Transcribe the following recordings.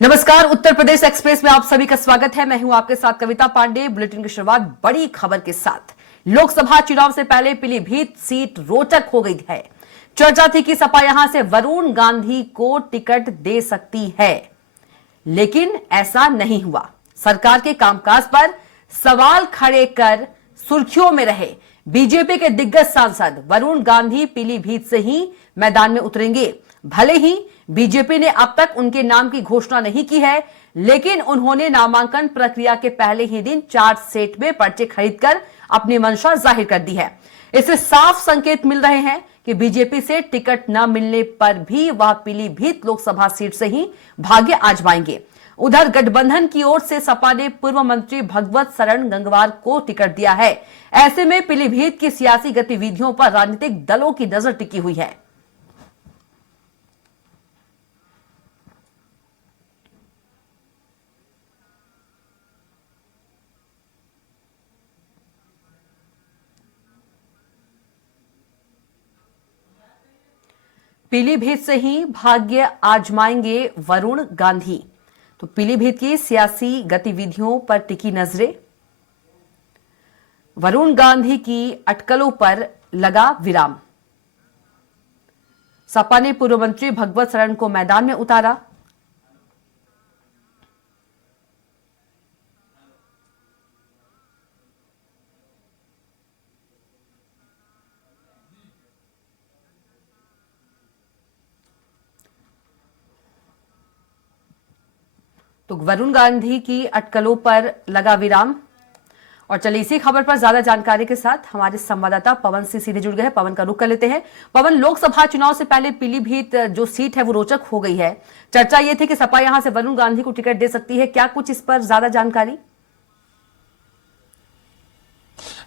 नमस्कार, उत्तर प्रदेश एक्सप्रेस में आप सभी का स्वागत है। मैं हूं आपके साथ कविता पांडे। बुलेटिन की शुरुआत बड़ी खबर के साथ। लोकसभा चुनाव से पहले पीलीभीत सीट रोचक हो गई है। चर्चा थी कि सपा यहां से वरुण गांधी को टिकट दे सकती है, लेकिन ऐसा नहीं हुआ। सरकार के कामकाज पर सवाल खड़े कर सुर्खियों में रहे बीजेपी के दिग्गज सांसद वरुण गांधी पीलीभीत से ही मैदान में उतरेंगे। भले ही बीजेपी ने अब तक उनके नाम की घोषणा नहीं की है, लेकिन उन्होंने नामांकन प्रक्रिया के पहले ही दिन 4 सेट में पर्चे खरीदकर अपनी मंशा जाहिर कर दी है। इससे साफ संकेत मिल रहे हैं कि बीजेपी से टिकट न मिलने पर भी वह पीलीभीत लोकसभा सीट से ही भाग्य आजमाएंगे। उधर गठबंधन की ओर से सपा ने पूर्व मंत्री भगवत शरण गंगवार को टिकट दिया है। ऐसे में पीलीभीत की सियासी गतिविधियों पर राजनीतिक दलों की नजर टिकी हुई है। पीलीभीत से ही भाग्य आजमाएंगे वरुण गांधी। तो पीलीभीत की सियासी गतिविधियों पर टिकी नजरें। वरुण गांधी की अटकलों पर लगा विराम। सपा ने पूर्व मंत्री भगवत शरण को मैदान में उतारा। तो वरुण गांधी की अटकलों पर लगा विराम। और चलिए इसी खबर पर ज्यादा जानकारी के साथ हमारे संवाददाता पवन से सीधे जुड़ गए हैं। पवन का रुख कर लेते हैं। पवन, लोकसभा चुनाव से पहले पीलीभीत जो सीट है वो रोचक हो गई है। चर्चा ये थी कि सपा यहां से वरुण गांधी को टिकट दे सकती है। क्या कुछ इस पर ज्यादा जानकारी?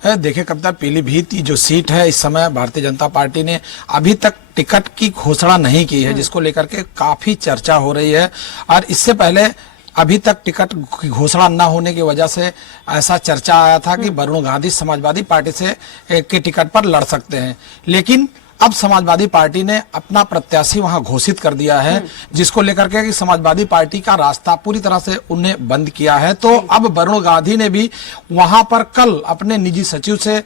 देखिए कविता, पीलीभीत की जो सीट है इस समय भारतीय जनता पार्टी ने अभी तक टिकट की घोषणा नहीं की है, जिसको लेकर के काफी चर्चा हो रही है। और इससे पहले अभी तक टिकट की घोषणा न होने की वजह से ऐसा चर्चा आया था कि वरुण गांधी समाजवादी पार्टी से के टिकट पर लड़ सकते हैं, लेकिन अब समाजवादी पार्टी ने अपना प्रत्याशी वहां घोषित कर दिया है, जिसको लेकर के कि समाजवादी पार्टी का रास्ता पूरी तरह से उन्हें बंद किया है। तो अब वरुण गांधी ने भी वहां पर कल अपने निजी सचिव से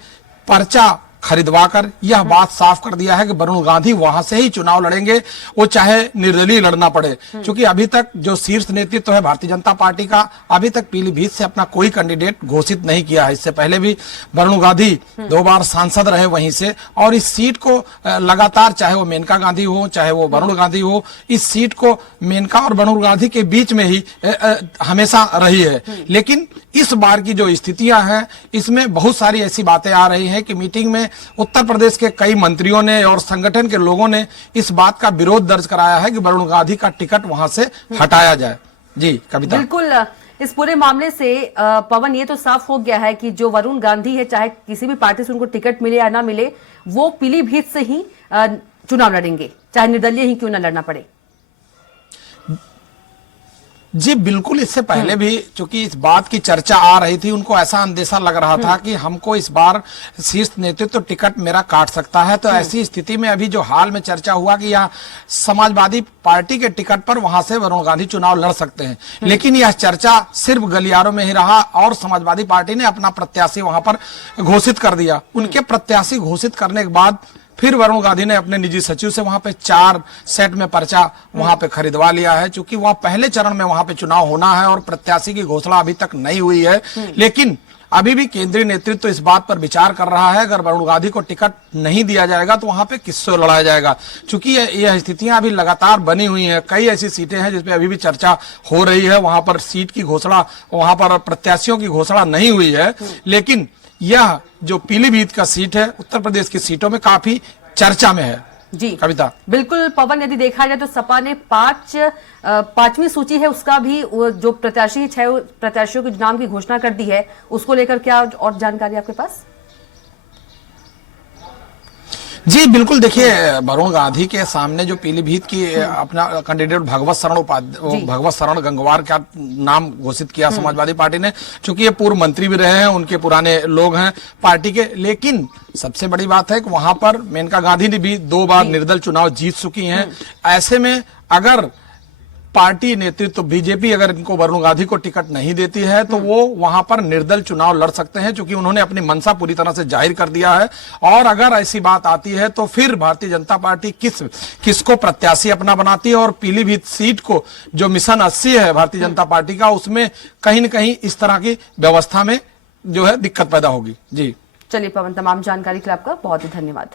पर्चा खरीदवाकर यह बात साफ कर दिया है कि वरुण गांधी वहां से ही चुनाव लड़ेंगे, वो चाहे निर्दलीय लड़ना पड़े। क्योंकि अभी तक जो शीर्ष नेतृत्व है भारतीय जनता पार्टी का, अभी तक पीलीभीत से अपना कोई कैंडिडेट घोषित नहीं किया है। इससे पहले भी वरुण गांधी 2 बार सांसद रहे वहीं से, और इस सीट को लगातार, चाहे वो मेनका गांधी हो चाहे वो वरुण गांधी हो, इस सीट को मेनका और वरुण गांधी के बीच में ही हमेशा रही है। लेकिन इस बार की जो स्थितियां हैं इसमें बहुत सारी ऐसी बातें आ रही हैं कि मीटिंग में उत्तर प्रदेश के कई मंत्रियों ने और संगठन के लोगों ने इस बात का विरोध दर्ज कराया है कि वरुण गांधी का टिकट वहां से हटाया जाए। जी कविता। बिल्कुल, इस पूरे मामले से पवन ये तो साफ हो गया है कि जो वरुण गांधी है, चाहे किसी भी पार्टी से उनको टिकट मिले या ना मिले, वो पीलीभीत से ही चुनाव लड़ेंगे, चाहे निर्दलीय ही क्यों ना लड़ना पड़े। जी बिल्कुल, इससे पहले भी चूंकि इस बात की चर्चा आ रही थी, उनको ऐसा अंदेशा लग रहा था कि हमको इस बार शीर्ष नेतृत्व टिकट मेरा काट सकता है। तो ऐसी स्थिति में अभी जो हाल में चर्चा हुआ कि यह समाजवादी पार्टी के टिकट पर वहां से वरुण गांधी चुनाव लड़ सकते हैं, लेकिन यह चर्चा सिर्फ गलियारों में ही रहा और समाजवादी पार्टी ने अपना प्रत्याशी वहां पर घोषित कर दिया। उनके प्रत्याशी घोषित करने के बाद फिर वरुण गांधी ने अपने निजी सचिव से वहां पे 4 सेट में पर्चा वहां पे खरीदवा लिया है। चूंकि वहां पहले चरण में वहां पे चुनाव होना है और प्रत्याशी की घोषणा अभी तक नहीं हुई है, लेकिन अभी भी केंद्रीय नेतृत्व इस बात पर विचार कर रहा है, अगर वरुण गांधी को टिकट नहीं दिया जाएगा तो वहां पे किससे लड़ाया जाएगा। चूंकि यह स्थितियां अभी लगातार बनी हुई हैं, कई ऐसी सीटें हैं जिसपे अभी भी चर्चा हो रही है, वहां पर सीट की घोषणा, वहां पर प्रत्याशियों की घोषणा नहीं हुई है। लेकिन यह जो पीलीभीत का सीट है उत्तर प्रदेश की सीटों में काफी चर्चा में है। जी कविता। बिल्कुल पवन, यदि देखा जाए तो सपा ने 5वीं सूची है उसका भी जो प्रत्याशी 6 प्रत्याशियों के नाम की घोषणा कर दी है, उसको लेकर क्या और जानकारी आपके पास? जी बिल्कुल, देखिए वरुण गांधी के सामने जो पीलीभीत की अपना कैंडिडेट भगवत शरण गंगवार का नाम घोषित किया समाजवादी पार्टी ने, क्योंकि ये पूर्व मंत्री भी रहे हैं, उनके पुराने लोग हैं पार्टी के। लेकिन सबसे बड़ी बात है कि वहां पर मेनका गांधी ने भी 2 बार निर्दल चुनाव जीत चुकी हैं। ऐसे में अगर पार्टी नेतृत्व बीजेपी अगर इनको वरुण गांधी को टिकट नहीं देती है तो वो वहां पर निर्दल चुनाव लड़ सकते हैं, क्योंकि उन्होंने अपनी मंशा पूरी तरह से जाहिर कर दिया है। और अगर ऐसी बात आती है तो फिर भारतीय जनता पार्टी किसको प्रत्याशी अपना बनाती है, और पीलीभीत सीट को जो मिशन 80 है भारतीय जनता पार्टी का, उसमें कहीं न कहीं इस तरह की व्यवस्था में जो है दिक्कत पैदा होगी। जी चलिए पवन, तमाम जानकारी के लिए आपका बहुत ही धन्यवाद।